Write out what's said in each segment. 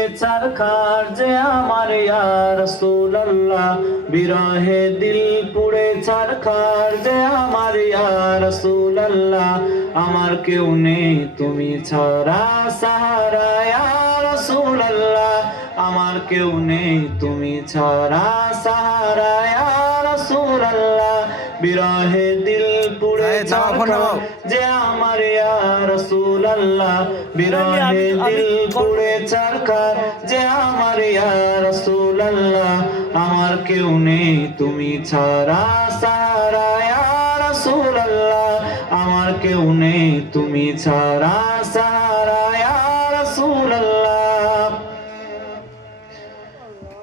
পুড়ে ছারখার যে আমার ইয়া রাসূলুল্লাহ বিরহে দিল পুড়ে ছারখার যে আমার ইয়া রাসূলুল্লাহ আমার কেউ নেই তুমি ছাড়া সাহারা ইয়া রাসূলুল্লাহ আমার কেউ নেই তুমি ছাড়া সাহারা ইয়া রাসূলুল্লাহ বিরহে দিল পুড়ে ছারখার যে আমার ইয়া রাসূলুল্লাহ বিরহে দিল পুড়ে ছারখার যে আমার ইয়া রাসূলুল্লাহ আমার কেউ নেই তুমি ছাড়া সাহারা ইয়া রাসূলুল্লাহ আমার কেউ নেই তুমি ছাড়া সাহারা ইয়া রাসূলুল্লাহ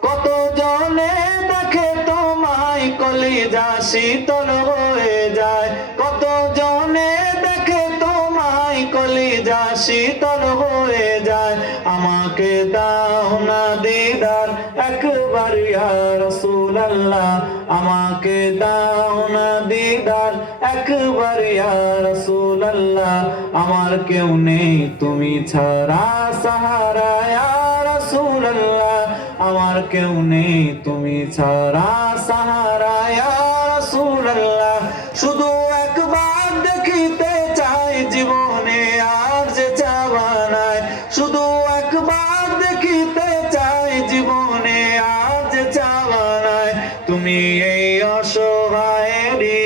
কত জনে দেখে তোমায় কলিজা শীতল হয়ে যায় কত জনে দেখে তোমায় কলিজা শীতল হয়ে যায় আমাকে দাও না দিদার একবার ইয়া রাসূলুল্লাহ আমাকে দাও না দিদার একবার ইয়া রাসূলুল্লাহ আমার কেউ নেই তুমি ছাড়া সাহারা ইয়া রাসূলুল্লাহ আমার কেউ নেই তুমি ছাড়া সাহারা ইয়া রাসূলুল্লাহ শুধু একবার দেখিতে চাই জীবনে আর যে চাওয়া নাই শুধু একবার দেখিতে চাই জীবনে আর যে চাওয়া নাই তুমি এই অসহায়েরই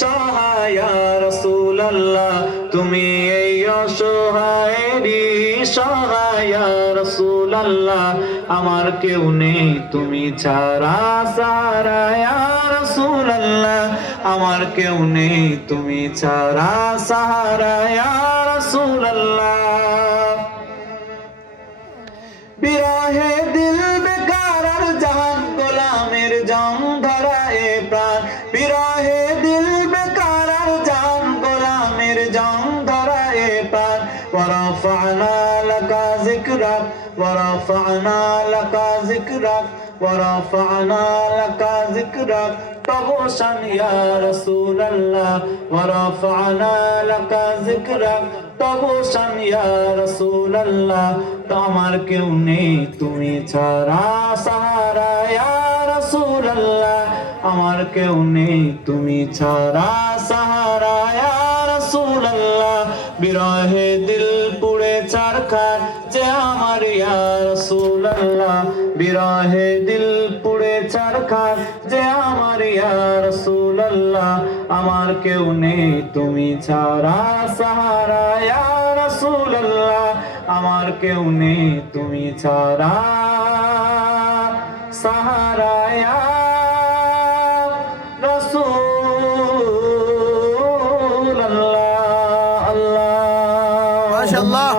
সহায় ইয়া রাসূলুল্লাহ তুমি এই অসহায়েরই সহায় ইয়া রাসূলুল্লাহ আমার কেউ নেই তুমি ছাড়া সাহারা ইয়া রাসূলুল্লাহ আমার কেউ নেই তুমি ছাড়া সাহারা ইয়া রাসূলুল্লাহ বিরহে দিল বেকার আর জাহান গোলামের জং ধরায় প্রাণ বিরহে দিল বেকার আর জাহান গোলামের জং ধরায় প্রাণ ورفعنا لك ذكرك ورفعنا لك ذكرك ورفعنا لك ذكرك طغوشا يا رسول الله ورفعنا لك ذكرك طغوشا يا رسول الله তোমার কেউ নেই তুমি ছাড়া সাহারা ইয়া রাসূলুল্লাহ আমার কেউ নেই তুমি ছাড়া সাহারা ইয়া রাসূলুল্লাহ বিরহে দিল পুড়ে ছারখার যে আমার ইয়া রাসূলুল্লাহ বিরহে দিল পুড়ে ছারখার যে আমার ইয়া রাসূলুল্লাহ আমার কেউ নেই তুমি ছাড়া সাহারা ইয়া রাসূলুল্লাহ আমার কেউ নেই তুমি ছাড়া সাহারা ইয়া রাসূলুল্লাহ আল্লাহ মাশাআল্লাহ।